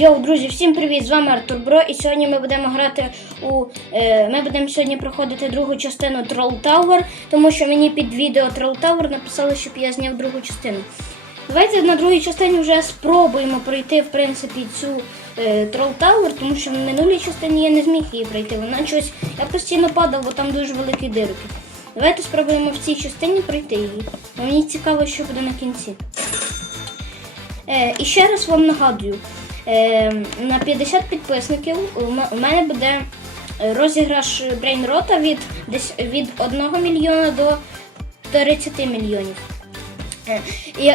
Йоу, друзі, всім привіт! З вами Артур Бро, і сьогодні ми будемо грати у. Е, ми будемо сьогодні проходити другу частину Troll Tower, тому що мені під відео Troll Tower написали, щоб я зняв другу частину. Давайте на другій частині вже спробуємо пройти, в принципі, цю е, Troll Tower, тому що в минулій частині я не зміг її пройти. Вона щось. Я постійно падав, бо там дуже великі дирки. Давайте спробуємо в цій частині пройти її. Мені цікаво, що буде на кінці. Е, і ще раз вам нагадую, на 50 підписників у мене буде е, розіграш брейнрота від, від 1 мільйона до 30 мільйонів. Е,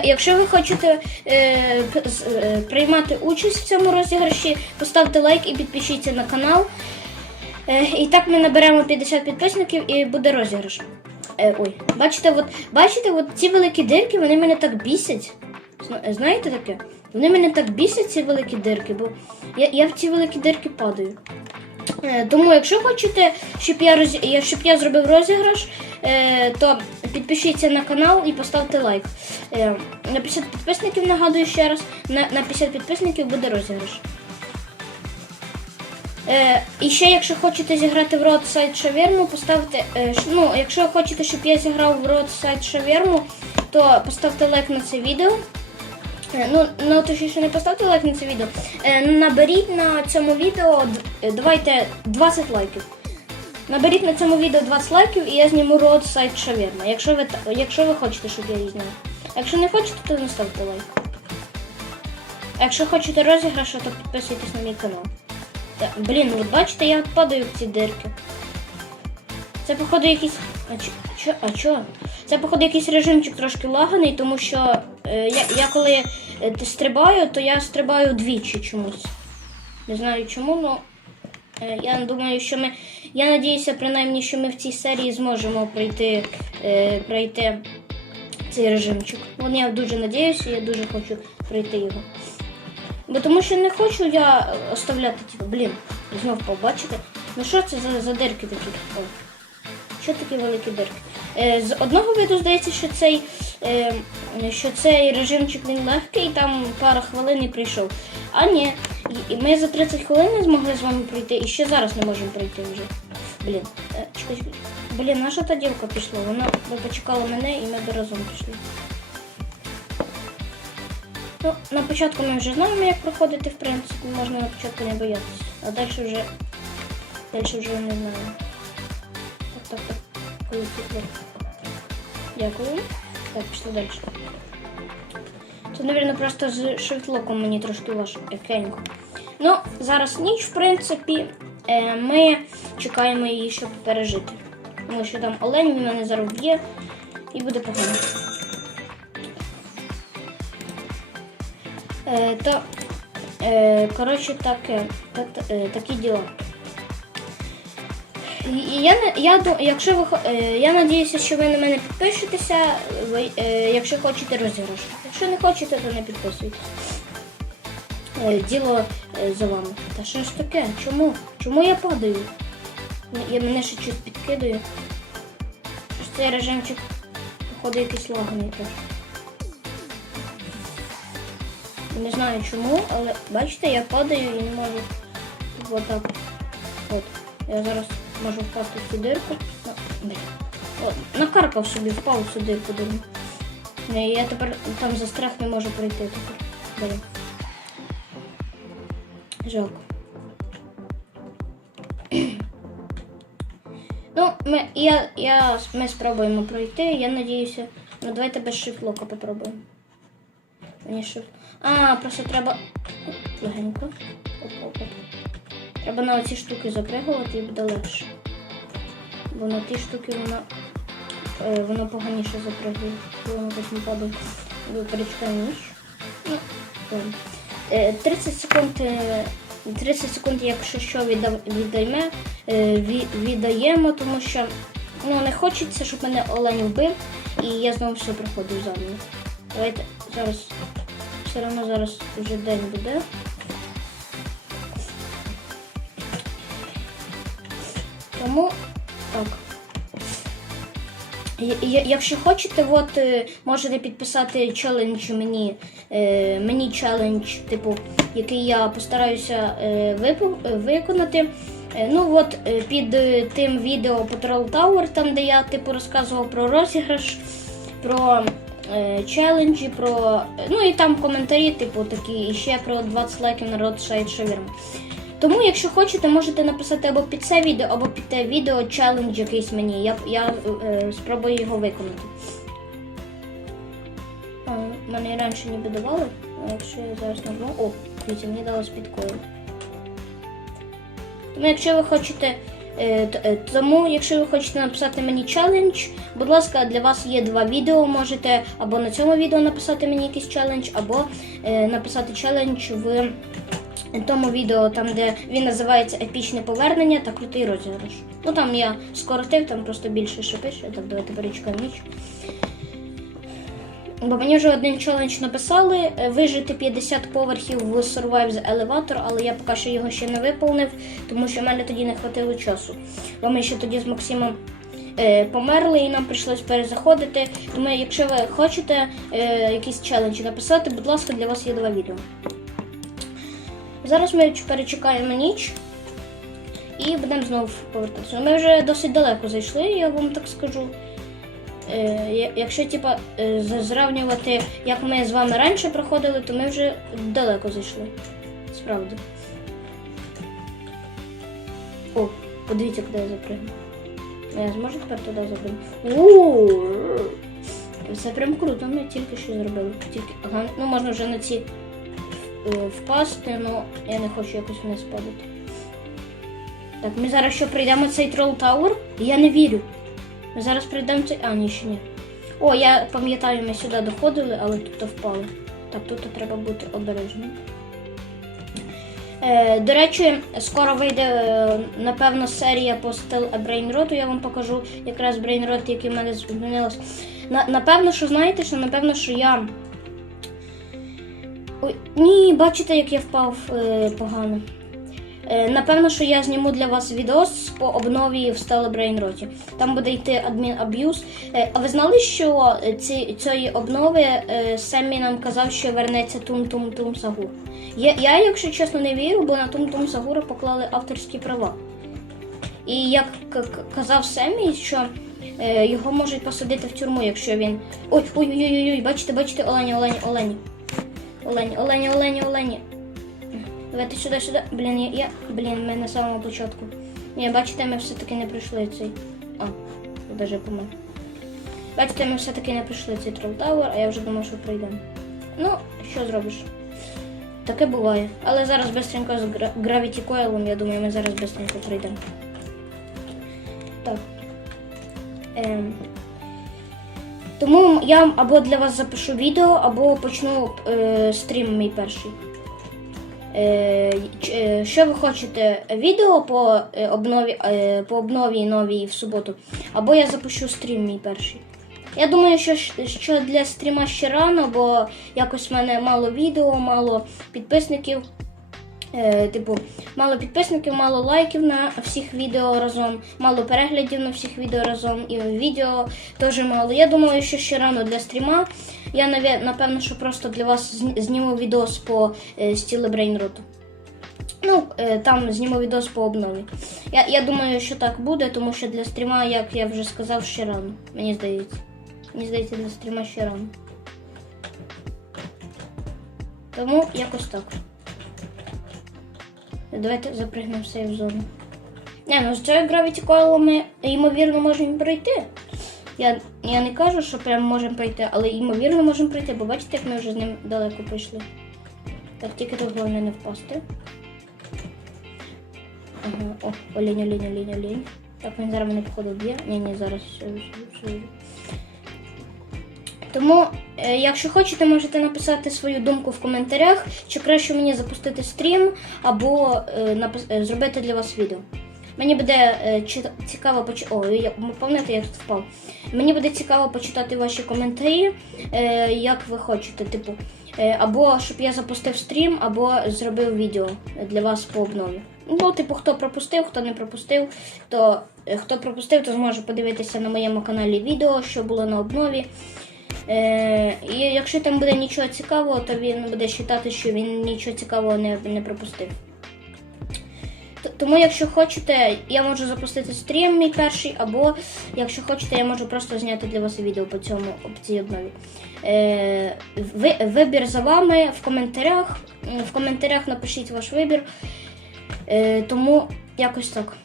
якщо ви хочете е, приймати участь в цьому розіграші, поставте лайк і підпишіться на канал. І так ми наберемо 50 підписників і буде розіграш. Ой, бачите, от, бачите, от ці великі дирки, вони мене так бісять. Знаєте таке? Вони мене так бісять, ці великі дирки, бо я, я в ці великі дирки падаю. Е, Тому, якщо хочете, щоб я, роз... щоб я зробив розіграш, е, то підпишіться на канал і поставте лайк. Е, На 50 підписників нагадую ще раз, на, на 50 підписників буде розіграш. І ще, якщо хочете зіграти в Roadside Шаверму, поставте. Ну, якщо хочете, щоб я зіграв в Roadside Шаверму, то поставте лайк на це відео. Е, Ну, ну точніше, не поставте лайк на це відео. Е, наберіть на цьому відео, е, давайте 20 лайків. Наберіть на цьому відео 20 лайків і я зніму Roadside Шаверма, якщо ви, якщо ви хочете, щоб я її зняв. Якщо не хочете, то не ставте лайк. Якщо хочете розіграшу, то підписуйтесь на мій канал. Та, блін, от бачите, я падаю в ці дирки. Це, походу, якийсь. А чо? А чо? Це, походу, якийсь режимчик трошки лаганий, тому що е, я, я коли е, стрибаю, то я стрибаю двічі чомусь. Не знаю чому, але е, я думаю, що ми. Я надіюся, принаймні, що ми в цій серії зможемо пройти, е, пройти цей режимчик. Вон я дуже надіюся, я дуже хочу пройти його. Бо тому що не хочу я оставляти, типу, блін, знов побачите. Ну що це за, за дирки такі? Що такі великі дирки? Е, з одного виду здається, що цей, е, що цей режимчик він легкий, там пара хвилин і прийшов. А ні, ми за 30 хвилин не змогли з вами пройти, і ще зараз не можемо пройти вже. Блін, е, чекай. Блін, наша та дівка пішла, вона би почекала мене і ми б разом пішли. Ну, на початку ми вже знаємо, як проходити, в принципі, можна на початку не боятися. А далі вже. Далі вже не знаю. Так, так, так. Дякую. Так, пішли далі. Це, мабуть, просто з швидтлоком мені трошки важкенько. Ну, зараз ніч, в принципі, е, ми чекаємо її, щоб пережити. Тому що там олень мене зараз і буде погано. Е, то, е, коротше, таке, та, та- е, такі діла. Я, я, якщо ви, е, я надіюся, що ви на мене підпишетеся, ви, е, якщо хочете розіграш. Якщо не хочете, то не підписуйтесь. Діло е, за вами. Та що ж таке? Чому? Чому я падаю? Я мене ще щось підкидаю. Цей режимчик, походу, якийсь лаганий трохи. Не знаю чому, але бачите, я падаю і не можу отак. От. Я зараз можу впасти в цю дирку. На, блін. Накарпав собі, впав в цю дирку. Ні, Я тепер там застряг не можу пройти тепер. Блін. Жалко. Ну, ми, я, я, ми спробуємо пройти. Я надіюся. Ну давайте без шифлока попробуємо. Мені шиф. А, просто треба. Легенько. Оп, оп, оп. Треба на оці штуки запригувати і буде легше. Бо на ті штуки воно, е, воно поганіше запригує, коли воно не падає. Перечекай ніж. Ну. Е, 30 секунд. е, 30 секунд, якщо що віддайме, е, віддаємо, тому що ну, не хочеться, щоб мене олень вбив, і я знову все проходив заново. Давайте зараз все одно зараз вже день буде. Тому так. Якщо хочете, от е, можете підписати челендж мені. е, Мені челендж, типу, який я постараюся е, виконати. Ну от під тим відео по Troll Tower, там де я типу розказував про розіграш, про челенджі, про. Ну і там коментарі, типу, такі, і ще про 20 лайків на Roadside Shawarma. Тому, якщо хочете, можете написати або під це відео, або під те відео челендж якийсь мені. Я, я е, спробую його виконати. А, мене раніше ніби давали, а якщо я зараз нажму. О, дивіться, мені дали спідкою. Тому якщо ви хочете. е, е, Тому, якщо ви хочете написати мені челендж, будь ласка, для вас є два відео. Можете або на цьому відео написати мені якийсь челендж, або е, написати челендж в тому відео, там де він називається Епічне повернення та крутий розіграш. Ну там я скоротив, там просто більше ще пише. Так, давайте перечекаємо ніч. Бо мені вже один челендж написали е, вижити 50 поверхів в Survive the Elevator, але я поки що його ще не виповнив, тому що в мене тоді не хватило часу. Бо ми ще тоді з Максимом е, померли і нам прийшлось перезаходити. Тому, якщо ви хочете е, якісь челенджі написати, будь ласка, для вас є два відео. Зараз ми перечекаємо ніч і будемо знову повертатися. Ми вже досить далеко зайшли, я вам так скажу. Е, якщо типа, е, зрівнювати, як ми з вами раніше проходили, то ми вже далеко зайшли. Справді. О, подивіться, куди я запригну. Я зможу тепер туди запригнути? Це прям круто, ми тільки що зробили. Тільки, ага, ну можна вже на ці е, впасти, але я не хочу якось вниз падати. Так, ми зараз що прийдемо цей Troll Tower? Я не вірю. Ми зараз прийдемо цей. А, ні, ще ні. О, я пам'ятаю, ми сюди доходили, але тут впали. Так, тут треба бути обережним. Е, до речі, скоро вийде, е, напевно, серія по стил Брейнроту. Я вам покажу якраз Брейнрот, який в мене змінилось. На, напевно, що знаєте, що напевно, що я. Ой, ні, бачите, як я впав е, погано. Е, Напевно, що я зніму для вас відос по обнові в Stella Brainrot. Там буде йти адмін аб'юз. Е, А ви знали, що ці, цієї обнови е, Семмі нам казав, що вернеться Тум-Тум-Тум Сагур? Я, я, якщо чесно, не вірю, бо на Тум-Тум Сагура поклали авторські права. І як казав Семмі, що е, його можуть посадити в тюрму, якщо він. Ой, ой, ой, ой, ой, бачите, бачите, олені, олені, олені. Олені, олені, олені, олені. Давайте сюди, сюди. Блін, я, я. Блін, ми на самому початку. Ні, бачите, ми все-таки не пройшли цей. А, даже помер. Бачите, ми все-таки не пройшли цей Troll Tower, а я вже думав, що пройдемо. Ну, що зробиш? Таке буває. Але зараз быстренько з гра- Gravity Coil, я думаю, ми зараз быстренько пройдемо. Так. Ем. Тому я або для вас запишу відео, або почну е, стрім мій перший. Е, е, що ви хочете? Відео по е, обнові, е, по обнові новій в суботу, або я запишу стрім мій перший. Я думаю, що, що для стріма ще рано, бо якось в мене мало відео, мало підписників. Е, типу, мало підписників, мало лайків на всіх відео разом, мало переглядів на всіх відео разом, і відео теж мало. Я думаю, що ще рано для стріма. Я напевно, що просто для вас зніму відос по е, стіле Брейнроту. Ну, е, там зніму відос по обнові. Я, я думаю, що так буде, тому що для стріма, як я вже сказав, ще рано. Мені здається. Мені здається, для стріма ще рано. Тому якось так. Давайте запригнемо в сейф зону. Не, ну з цією Gravity Coil ми, ймовірно, можемо пройти. Я, я не кажу, що прям можемо пройти, але ймовірно можемо пройти, бо бачите, як ми вже з ним далеко прийшли. Так, тільки тут головне не впасти. Ага, о, олень, олень, олень, олень. Так, він зараз мене походу б'є. Ні, ні, зараз все, все, все. Тому, е, якщо хочете, можете написати свою думку в коментарях, чи краще мені запустити стрім, або е, е, зробити для вас відео. Мені буде цікаво почитати. Я тут впав. Мені буде цікаво почитати ваші коментарі, як ви хочете, типу, або щоб я запустив стрім, або зробив відео для вас по обнові. Ну, типу, хто пропустив, хто не пропустив, то хто пропустив, то зможе подивитися на моєму каналі відео, що було на обнові. Е, і якщо там буде нічого цікавого, то він буде вважати, що він нічого цікавого не, не пропустив. Тому, якщо хочете, я можу запустити стрім мій перший, або якщо хочете, я можу просто зняти для вас відео по цьому по цій обнові. Е, ви, вибір за вами в коментарях. В коментарях напишіть ваш вибір. Е, тому якось так.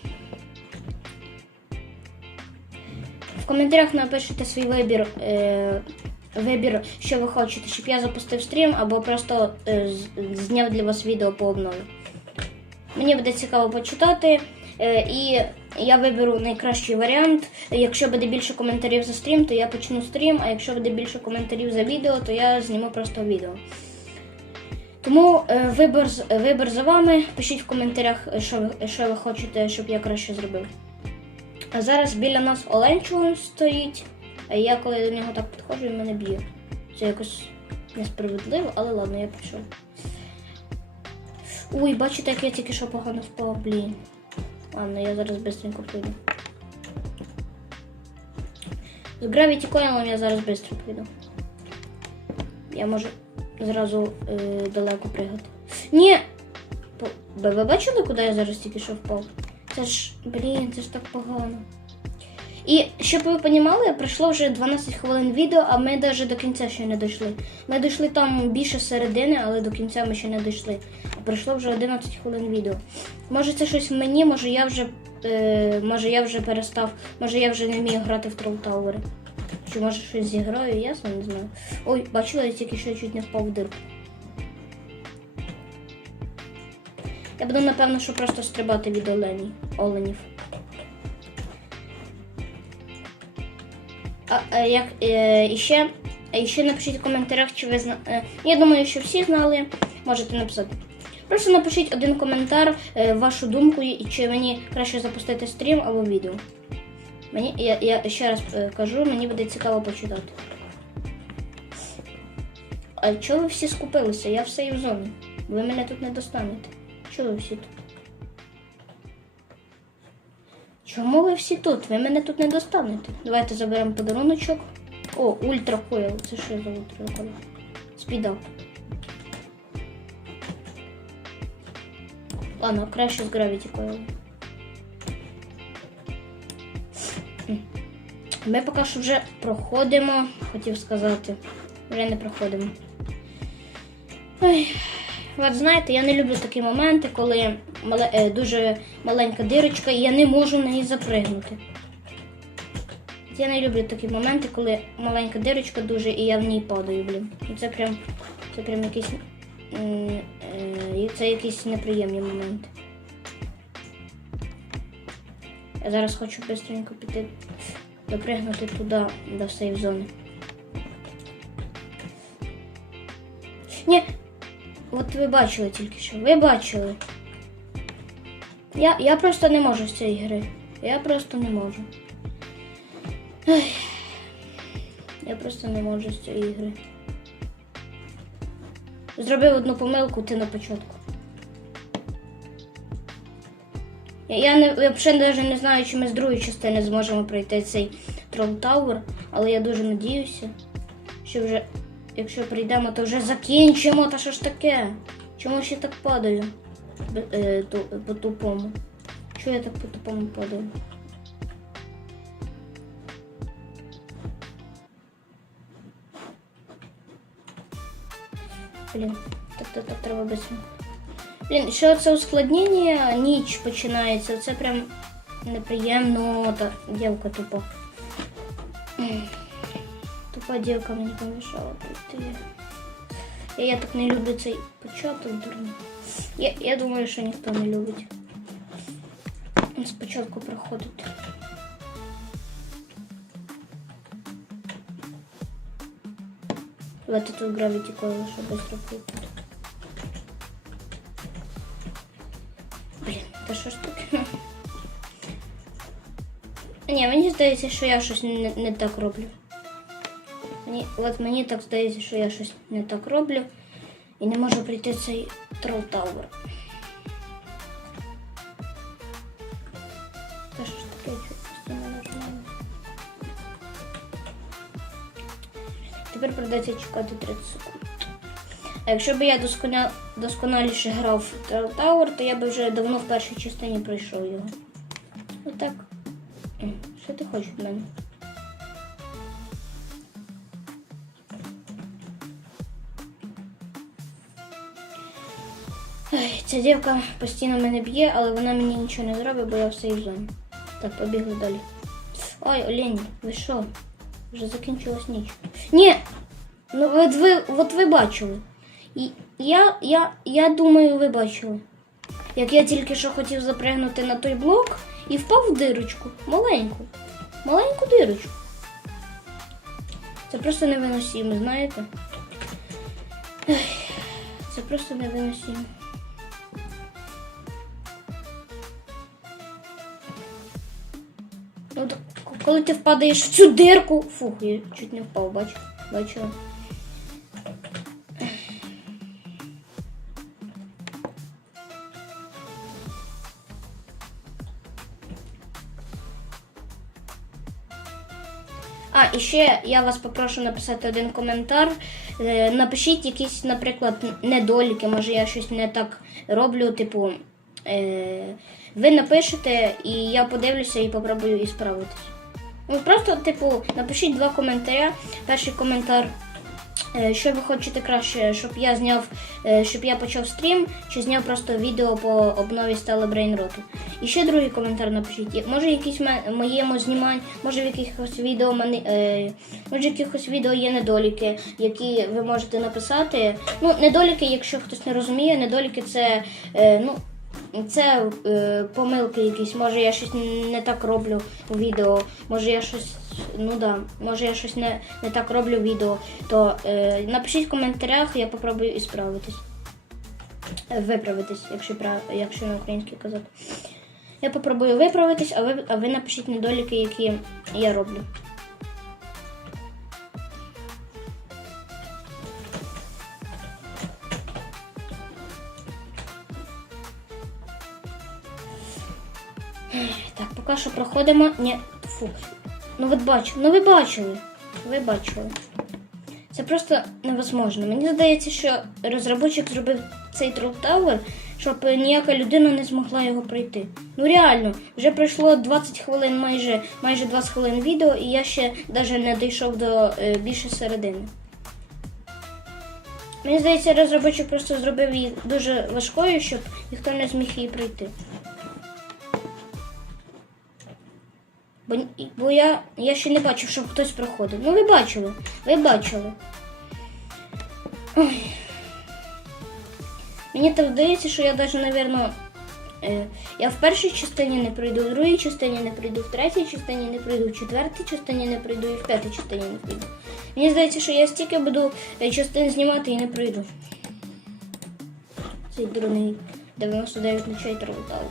Коментарях напишіть свій вибір. Е, вибір, що ви хочете, щоб я запустив стрім, або просто е, зняв для вас відео по обнові. Мені буде цікаво почитати. е, І я виберу найкращий варіант. Якщо буде більше коментарів за стрім, то я почну стрім, а якщо буде більше коментарів за відео, то я зніму просто відео. Тому е, вибір, вибір за вами. Пишіть в коментарях, що що ви хочете, щоб я краще зробив. А зараз біля нас Оленчугун стоїть, а я коли до нього так підходжу, він мене б'є. Це якось несправедливо, але ладно, я пішов. Ой, бачите, як я тільки що погано впав, блін. Ладно, я зараз швидко прийду. З Gravity Coil я зараз швидко прийду. Я можу зразу е, далеко пригати. Ні! Ви бачили, куди я зараз тільки що впав? Це ж, блін, це ж так погано. І щоб ви розуміли, пройшло вже 12 хвилин відео, а ми навіть до кінця ще не дійшли. Ми дійшли там більше середини, але до кінця ми ще не дійшли. А пройшло вже 11 хвилин відео. Може це щось в мені, може я вже, е, може я вже перестав, може я вже не вмію грати в Troll Tower. Чи може щось зіграю, ясно, не знаю. Ой, бачила, я тільки що чуть не впав в дирку. Я буду, напевно, що просто стрибати від олені, оленів. А, а як е, і ще, і ще напишіть в коментарях, чи ви знаєте. Я думаю, що всі знали. Можете написати. Просто напишіть один коментар, е, вашу думку, і чи мені краще запустити стрім або відео. Мені, я, я ще раз е, кажу, мені буде цікаво почитати. А чого ви всі скупилися? Я в сейф зоні. Ви мене тут не достанете. Чого ви всі тут? Чому ви всі тут? Ви мене тут не достанете. Давайте заберемо подаруночок. О, ультра койл. Це що за ультра койл? Спідап. Ладно, краще з Gravity Coil. Ми поки що вже проходимо, хотів сказати. Вже не проходимо. Ой. От знаєте, я не люблю такі моменти, коли е, дуже маленька дирочка і я не можу в неї запригнути. Я не люблю такі моменти, коли маленька дирочка дуже і я в ній падаю, блін. Це прям, це прям якийсь, м, е, це якісь неприємні моменти. Я зараз хочу швидко піти допригнути туди, до сейф зони. Ні, от ви бачили тільки що. Ви бачили. Я, я просто не можу з цієї гри. Я просто не можу. Ай. Я просто не можу з цієї гри. Зробив одну помилку, ти на початку. Я, я, не, я взагалі навіть не знаю, чи ми з другої частини зможемо пройти цей Troll Tower, але я дуже надіюся, що вже, якщо прийдемо, то вже закінчимо. Та що ж таке? Чому ще так падаю? Б- Е, ту, по тупому. Чого я так по тупому падаю? Блін, так, так, так треба без. Блін, що це ускладнення, ніч починається. Це прям неприємно. Та дівка тупа. М. Тупа дівка мені помішала прийти. Я, я так не люблю цей початок дурний. Я, я думаю, що ніхто не любить. Спочатку проходити. Давайте тут гравіті коли, щоб швидко прийти. Блін, та що ж таке? Ні, мені здається, що я щось не, не так роблю. Мені, от мені так здається, що я щось не так роблю і не можу прийти цей Troll Tower. Та що ж таке, постійно нажимаю? тепер придеться чекати 30 секунд. А якщо б я досконя... досконаліше грав в Trail Tower, то я б вже давно в першій частині пройшов його. Отак. Що ти хочеш від мене? Ця дівка постійно мене б'є, але вона мені нічого не зробить, бо я в сейф зоні. Так, побігли далі. Ой, Олені, ви що? Вже закінчилась ніч. Ні! Ну от ви, от ви бачили. І я, я, я думаю, ви бачили. Як я тільки що хотів запрягнути на той блок і впав в дирочку. Маленьку. Маленьку дирочку. Це просто невиносимо, знаєте? Це просто невиносимо. Ну, коли ти впадаєш в цю дирку. Фух, я чуть не впав, бач, бачила. А, і ще я вас попрошу написати один коментар. Е, Напишіть якісь, наприклад, недоліки, може я щось не так роблю, типу. Е, ви напишете, і я подивлюся і попробую і справитись. Ну, просто, типу, напишіть два коментаря. Перший коментар, е, що ви хочете краще, щоб я зняв, е, щоб я почав стрім, чи зняв просто відео по обнові стали брейнроту. І ще другий коментар напишіть. Може якісь моєму знімань, може в якихось відео мене, може в якихось відео є недоліки, які ви можете написати. Ну, недоліки, якщо хтось не розуміє, недоліки це е, ну. Це е, помилки якісь, може я щось не так роблю у відео, може я щось, ну да, може я щось не, не так роблю в відео, то е, напишіть в коментарях, я попробую і справитись. Е, Виправитись, якщо, якщо на українській казати. Я попробую виправитись, а ви, а ви напишіть недоліки, які я роблю. Так, поки що проходимо. Ні, фу. Ну ви бачили, ну ви бачили. Ви бачили. Це просто невозможно. Мені здається, що розробник зробив цей Tower, щоб ніяка людина не змогла його пройти. Ну реально, вже пройшло 20 хвилин, майже майже 20 хвилин відео, і я ще навіть не дійшов до е, більше середини. Мені здається, розробник просто зробив її дуже важкою, щоб ніхто не зміг її пройти. Бо, бо я, я ще не бачив, щоб хтось проходив. Ну, ви бачили, ви бачили. Ой. Мені так здається, що я навіть, напевно, е, я в першій частині не прийду, в другій частині не прийду, в третій частині не прийду, в четвертій частині не прийду і в п'ятій частині не прийду. Мені здається, що я стільки буду е, частин знімати і не прийду. Цей дурний 99 ночей тролтав.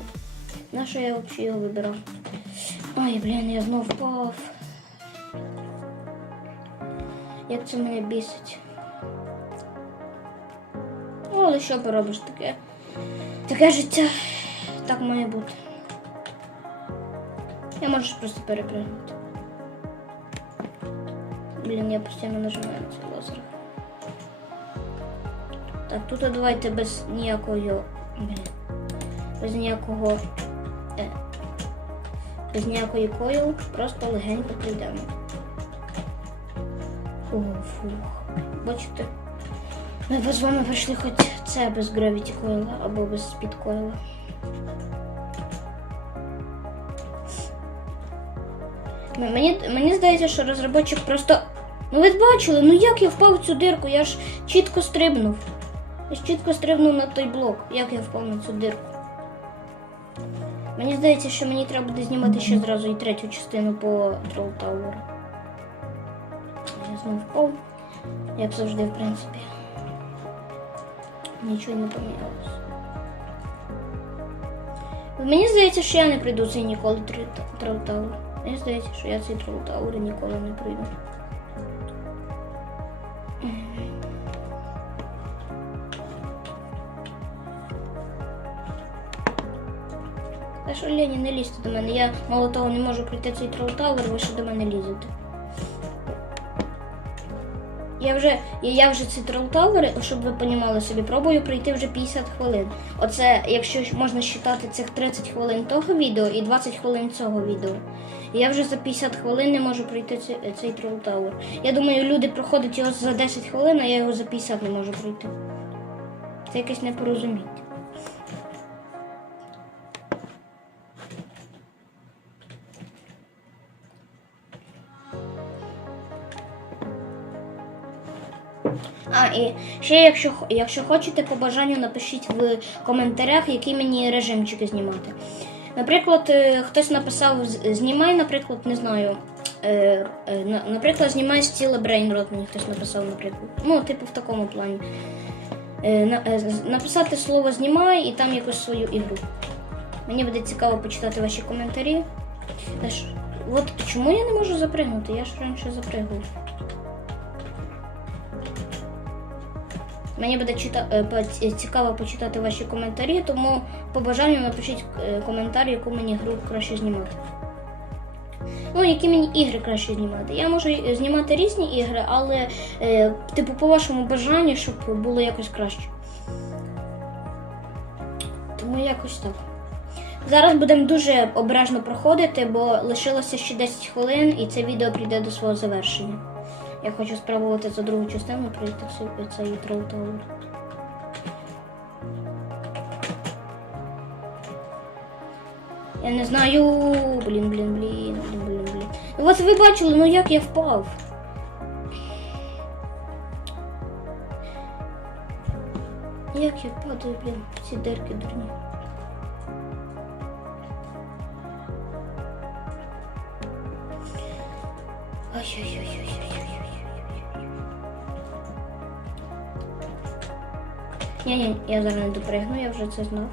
На що я взагалі його вибирав? Ой, блін, я знов впав. Як це мене бісить. Ну, але що поробиш таке? Таке життя так має бути. Я можу просто перепрыгнути. Блін, я постійно нажимаю на цей лазер. Так, тут давайте без ніякого. Блін. Без ніякого. Без ніякої койл, просто легенько прийдемо. О, фух. Бачите? Ми з вами пройшли хоч це без гравіті койла або без спід койла. Ну, Мені, мені здається, що розробник просто. Ну ви бачили, ну як я впав в цю дирку, я ж чітко стрибнув. Я ж чітко стрибнув на той блок, як я впав на цю дирку. Мені здається, що мені треба буде знімати ще зразу і третю частину по Troll Tower. Я знову впав, як завжди, в принципі. Нічого не помінялося. Мені здається, що я не прийду цей ніколи Troll Tower. Мені здається, що я цей Troll Tower ніколи не прийду. Що Лені, не лізьте до мене. Я мало того не можу пройти цей Troll ви ще до мене лізете. Я вже, я, я вже ці тролтавери, щоб ви понімали собі, пробую пройти вже 50 хвилин. Оце, якщо можна вважати цих 30 хвилин того відео і 20 хвилин цього відео. Я вже за 50 хвилин не можу пройти цей, цей тролтавер. Я думаю, люди проходять його за 10 хвилин, а я його за 50 не можу пройти. Це якесь непорозуміння. А, і ще, якщо, якщо хочете, по бажанню напишіть в коментарях, які мені режимчики знімати. Наприклад, е, хтось написав, з- знімай, наприклад, не знаю. Е, е, на- наприклад, знімай стіле Брейнрот, мені хтось написав, наприклад. Ну, типу, в такому плані. На- з- написати слово знімай і там якусь свою ігру. Мені буде цікаво почитати ваші коментарі. Та От чому я не можу запригнути? Я ж раніше запригував. Мені буде е, по- цікаво почитати ваші коментарі, тому по бажанню напишіть е, коментар, яку мені гру краще знімати. Ну, які мені ігри краще знімати. Я можу е, знімати різні ігри, але, е, типу, по вашому бажанню, щоб було якось краще. Тому якось так. Зараз будемо дуже обережно проходити, бо лишилося ще 10 хвилин і це відео прийде до свого завершення. Я хочу спробувати за другу частину пройти цей, Troll Tower. Я не знаю. Блін, блін, блін, блін, блін, блін. Ну от ви бачили, ну як я впав. Як я падаю, блін, ці дирки дурні. Ой-ой-ой-ой-ой-ой-ой-ой. Ні, ні, я зараз не допригну, я вже це знав.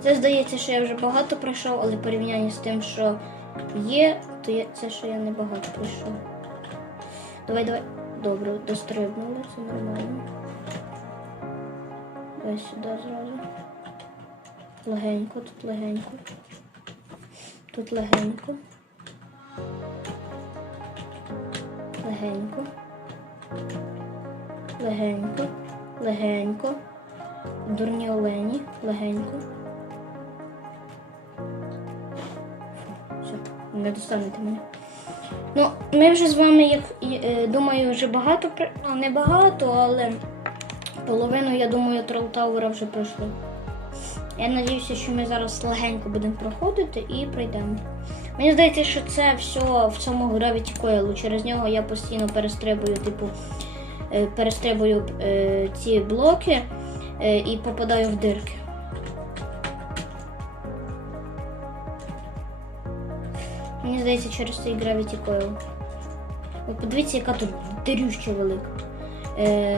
Це здається, що я вже багато пройшов, але в порівнянні з тим, що є, то я, це що я не багато пройшов. Давай, давай. Добре, дострибнули, це нормально. Давай сюди зразу. Легенько, тут легенько. Тут легенько. Легенько. Легенько. Легенько. Дурні олені. Легенько. Все, не достанете мене. Ну, ми вже з вами, як е, думаю, вже багато ну, не багато, але половину, я думаю, Тролл Тауера вже пройшли. Я надіюся, що ми зараз легенько будемо проходити і пройдемо. Мені здається, що це все в цьому Gravity Coil. Через нього я постійно перестрибую, типу, е, перестрибую е, ці блоки е, і попадаю в дирки. Мені здається, через цей Gravity Coil. Ви подивіться, яка тут дирюща велика.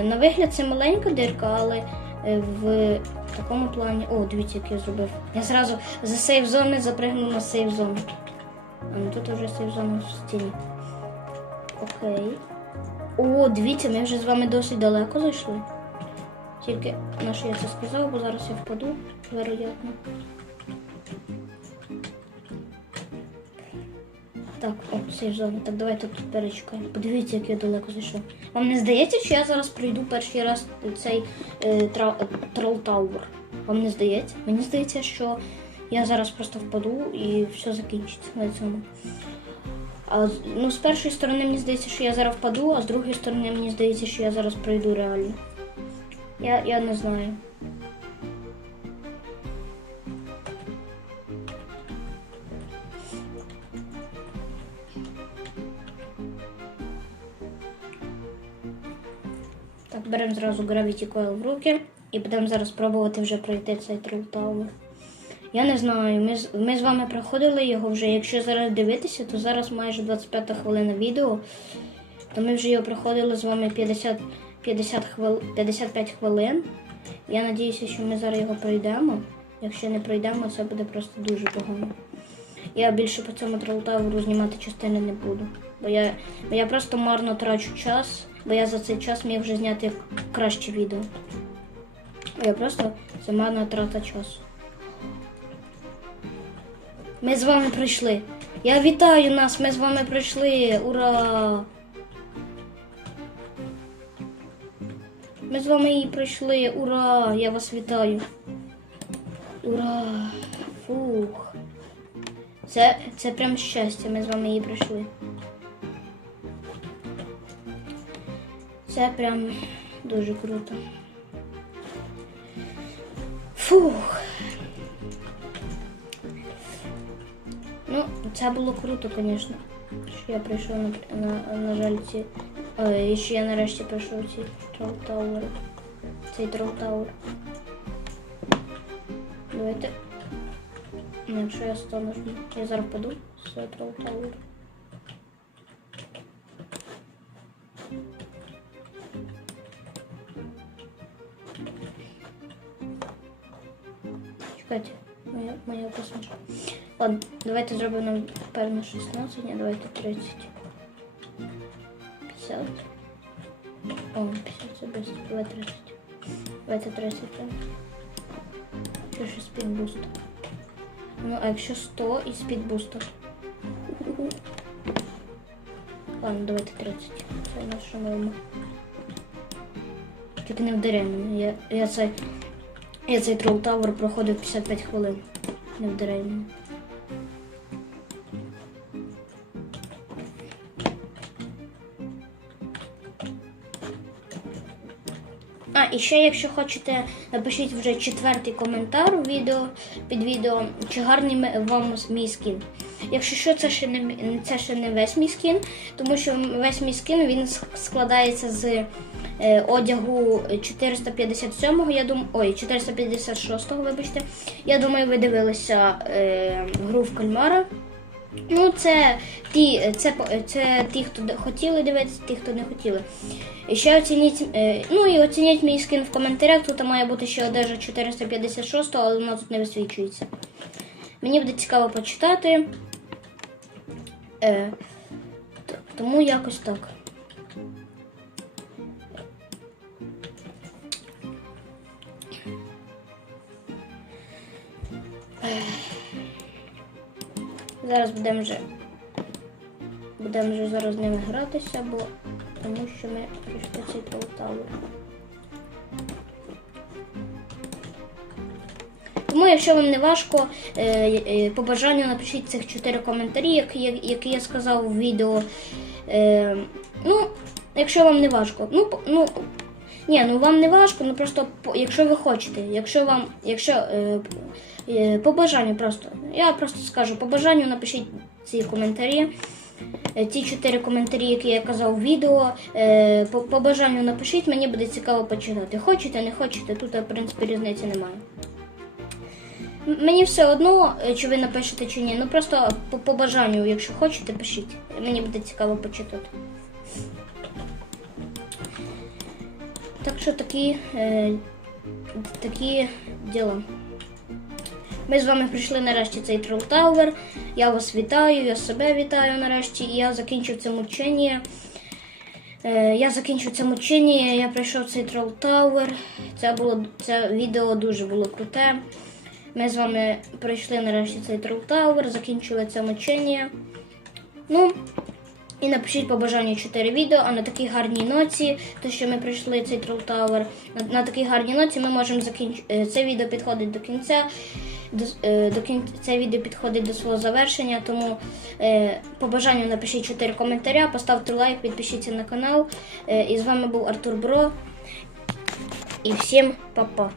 На вигляд це маленька дирка, але в такому плані. О, дивіться, як я зробив. Я зразу за сейф зони запригнув на сейф зону. А ну тут вже сейф зона в стіні. Окей. О, дивіться, ми вже з вами досить далеко зайшли. Тільки на що я це сказав, бо зараз я впаду, вероятно. Так, о, сейф зона. Так, давайте тут перечекаємо. Подивіться, як я далеко зайшов. Вам не здається, що я зараз пройду перший раз цей е, Тролл Тауер? Вам не здається? Мені здається, що я зараз просто впаду і все закінчиться на цьому. А ну, з першої сторони мені здається, що я зараз впаду, а з другої сторони мені здається, що я зараз пройду реально. Я, я не знаю. Так, беремо зразу Gravity Coil в руки і будемо зараз пробувати вже пройти цей Tower. Я не знаю, ми, з- ми з вами проходили його вже. Якщо зараз дивитися, то зараз майже 25 хвилина відео. То ми вже його проходили з вами 50, 50 хвил, 55 хвилин. Я надіюся, що ми зараз його пройдемо. Якщо не пройдемо, це буде просто дуже погано. Я більше по цьому тролтауру знімати частини не буду. Бо я, бо я просто марно трачу час, бо я за цей час міг вже зняти краще відео. Я просто це марна трата часу. Ми з вами прийшли. Я вітаю нас, ми з вами прийшли. Ура! Ми з вами і прийшли. Ура! Я вас вітаю. Ура! Фух. Це, це прям щастя, ми з вами її прийшли. Це прям дуже круто. Фух. Ну, це було круто, звісно. Що я прийшов на, на, на жаль, ці. Ой, і що я нарешті пройшов ці Трол Тауер. Цей Трол Тауер. Давайте. Ну, якщо я стану, я зараз паду з Трол Тауер. Давайте зробимо певно 16, ні, давайте 30. 50. О, 50 це без, давай 30. Давайте 30. Що ще спідбуст? Ну, а якщо 100 і спідбуста? Ладно, давайте 30. Це наша норма. Тільки не вдаряй мене. Я, я цей... Я цей Troll Tower проходив 55 хвилин. Не вдаряй і ще, якщо хочете, напишіть вже четвертий коментар у відео під відео, чи гарний вам мій скін. Якщо що, це ще не це ще не весь мій скін, тому що весь мій скін він складається з е, одягу 457-го, я думаю, ой, 456-го, вибачте. Я думаю, ви дивилися е, гру в кальмара. Ну, це ті, це, це ті, хто хотіли дивитися, ті, хто не хотіли. І ще оцініть, е, ну і оцініть мій скін в коментарях. Тут має бути ще одежа 456, але вона тут не висвічується. Мені буде цікаво почитати. Е, тому якось так. Зараз будемо вже будемо вже зараз з ними гратися, бо тому що ми прийшли цей Tower. Тому, якщо вам не важко, е, е, по бажанню напишіть цих чотири коментарі, які, я- сказав у відео. Е, ну, якщо вам не важко. Ну, ну, ні, ну вам не важко, ну просто якщо ви хочете, якщо вам, якщо по бажанню просто. Я просто скажу, по бажанню напишіть ці коментарі. Е, Ті чотири коментарі, які я казав у відео, е, по, бажанню напишіть, мені буде цікаво почитати. Хочете, не хочете, тут, в принципі, різниці немає. Мені все одно, е, чи ви напишете чи ні. Ну просто по, бажанню, якщо хочете, пишіть. Мені буде цікаво почитати. Так що такі, е, такі діла. Ми з вами прийшли нарешті цей Troll Tower. Я вас вітаю, я себе вітаю нарешті. І я закінчив це мучення. Е, я закінчив це мучення, я пройшов цей Troll Tower. Це, було, це відео дуже було круте. Ми з вами пройшли нарешті цей Troll Tower, закінчили це мучення. Ну, і напишіть по бажанню 4 відео, а на такій гарній ноці, то що ми пройшли цей Troll Tower, на, на такій гарній ноці ми можемо закінчити. Це відео підходить до кінця. До, е, кінця це відео підходить до свого завершення, тому е, по бажанню напишіть 4 коментаря, поставте лайк, підпишіться на канал. Е, і з вами був Артур Бро. І всім па-па.